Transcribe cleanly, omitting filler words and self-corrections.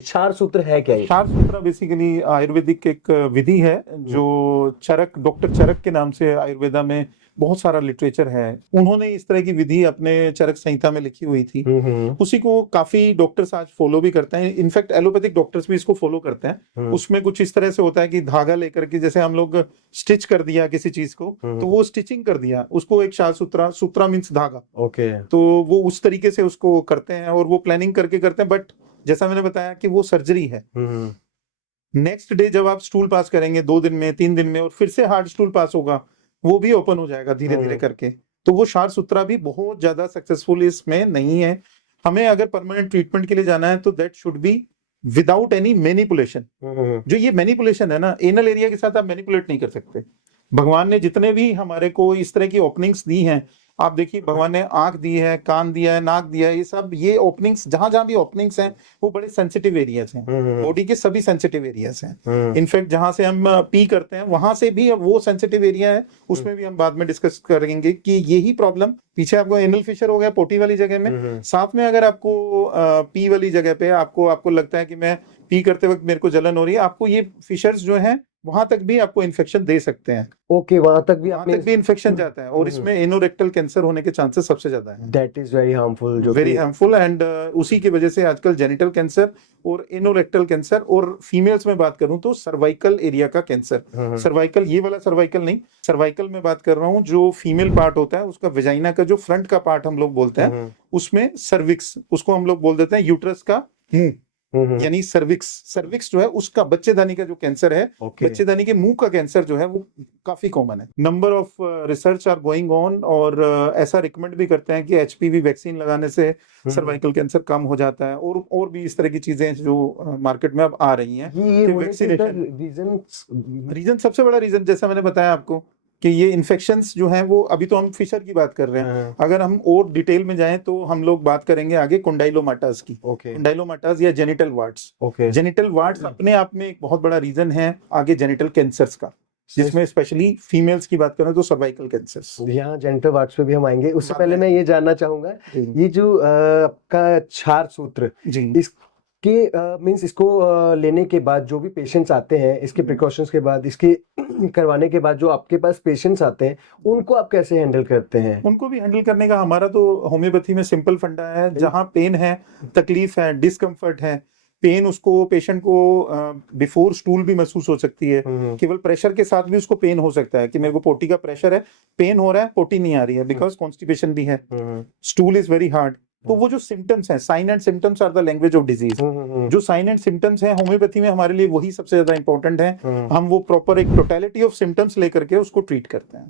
क्षार सूत्र है क्या ये? क्षार सूत्र बेसिकली आयुर्वेदिक एक विधि है जो चरक, डॉक्टर चरक के नाम से आयुर्वेदा में बहुत सारा लिटरेचर है। उन्होंने इस तरह की विधि अपने चरक संहिता में लिखी हुई थी। उसी को काफी डॉक्टर्स आज फॉलो भी करते हैं। इनफैक्ट एलोपैथिक डॉक्टर्स भी इसको फॉलो करते हैं। उसमें कुछ इस तरह से होता है कि धागा लेकर के, जैसे हम लोग स्टिच कर दिया किसी चीज को, तो वो स्टिचिंग कर दिया, उसको एक क्षार सूत्रा, सूत्रा मीन्स धागा, ओके। तो वो उस तरीके से उसको करते हैं और वो प्लानिंग करके करते हैं। बट जैसा मैंने बताया कि वो सर्जरी है। नेक्स्ट डे जब आप स्टूल पास करेंगे 2 दिन में, 3 दिन में, और फिर से हार्ड स्टूल पास होगा, वो भी ओपन हो जाएगा धीरे धीरे करके। तो वो क्षार सूत्रा भी बहुत ज्यादा सक्सेसफुल इसमें नहीं है। हमें अगर परमानेंट ट्रीटमेंट के लिए जाना है तो that should be without any manipulation. जो ये मैनिपुलेशन है ना, एनल एरिया के साथ आप मैनिपुलेट नहीं कर सकते। भगवान ने जितने भी हमारे को इस तरह की ओपनिंग्स दी हैं, आप देखिए, भगवान ने आंख दी है, कान दिया है, नाक दिया है, ये सब, ये ओपनिंग्स जहां जहां भी ओपनिंग्स हैं वो बड़े सेंसिटिव एरियाज हैं। बॉडी के सभी सेंसिटिव एरियाज हैं। इनफैक्ट जहां से हम पी करते हैं वहां से भी वो सेंसिटिव एरिया है। उसमें भी हम बाद में डिस्कस करेंगे कि यही प्रॉब्लम पीछे आपको एनल फिशर हो गया पोटी वाली जगह में, साथ में अगर आपको पी वाली जगह पे आपको लगता है कि मैं पी करते वक्त मेरे को जलन हो रही है, आपको ये फिशर्स जो हैं वहां तक भी आपको इन्फेक्शन दे सकते हैं। ओके, वहां तक भी इन्फेक्शन जाता है, और इसमें एनोरेक्टल कैंसर होने के चांसेस सबसे ज्यादा है। दैट इज वेरी हार्मफुल, जो वेरी हार्मफुल। एंड उसी की वजह से आजकल जेनिटल कैंसर और एनोरेक्टल कैंसर, और फीमेल्स में बात करूं तो सर्वाइकल एरिया का कैंसर, सर्वाइकल, ये वाला सर्वाइकल नहीं, सर्वाइकल में बात कर रहा हूं, जो फीमेल पार्ट होता है उसका, वेजाइना का जो फ्रंट का पार्ट हम लोग बोलते हैं, उसमें सर्विक्स, उसको हम लोग बोल देते हैं यूट्रस का मुंह, यानी सर्विक्स जो है उसका, बच्चेदानी का जो कैंसर है, बच्चेदानी के मुंह का कैंसर जो है वो काफी कॉमन है। Number of research are going on, और ऐसा रिकमेंड भी करते हैं कि एचपीवी वैक्सीन लगाने से सर्वाइकल कैंसर कम हो जाता है, और भी इस तरह की चीजें जो मार्केट में अब आ रही हैं। रीजन, सबसे बड़ा रीजन जैसा मैंने बताया आपको कि ये इन्फेक्शंस जो हैं वो, अभी तो हम फिशर की बात कर रहे हैं, अगर हम और डिटेल में जाएं तो हम लोग बात करेंगे आगे कोंडाइलोमाटास की। कोंडाइलोमाटास या जेनिटल वार्ट्स। जेनिटल वार्ट्स अपने आप में एक बहुत बड़ा रीजन है आगे जेनिटल कैंसर्स का, जिसमें स्पेशली फीमेल्स की बात करें तो सर्वाइकल कैंसर्स। यहाँ जेनिटल वार्ड्स पे भी हम आएंगे। उससे पहले मैं ये जानना चाहूंगा, ये जो आपका क्षार सूत्र, इसके मींस इसको लेने के बाद जो भी पेशेंट्स आते हैं, इसके प्रिकॉशंस के बाद, इसके करवाने के बाद जो आपके पास पेशेंट्स आते हैं, उनको आप कैसे हैंडल करते हैं? उनको भी हैंडल करने का हमारा तो होम्योपैथी में सिंपल फंडा है। जहां पेन है, तकलीफ है, डिस्कम्फर्ट है, पेन उसको, पेशेंट को बिफोर स्टूल भी महसूस हो सकती है, केवल प्रेशर के साथ भी उसको पेन हो सकता है कि मेरे को पोटी का प्रेशर है, पेन हो रहा है, पोटी नहीं आ रही है, बिकॉज कॉन्स्टिपेशन भी है, स्टूल इज वेरी हार्ड। तो वो जो सिम्टम्स हैं, sign and symptoms are the language of disease. जो साइन एंड सिम्टम्स हैं होम्योपैथी में हमारे लिए वही सबसे ज्यादा इंपॉर्टेंट है। हम वो प्रॉपर एक टोटलिटी ऑफ सिम्टम्स लेकर के उसको ट्रीट करते हैं।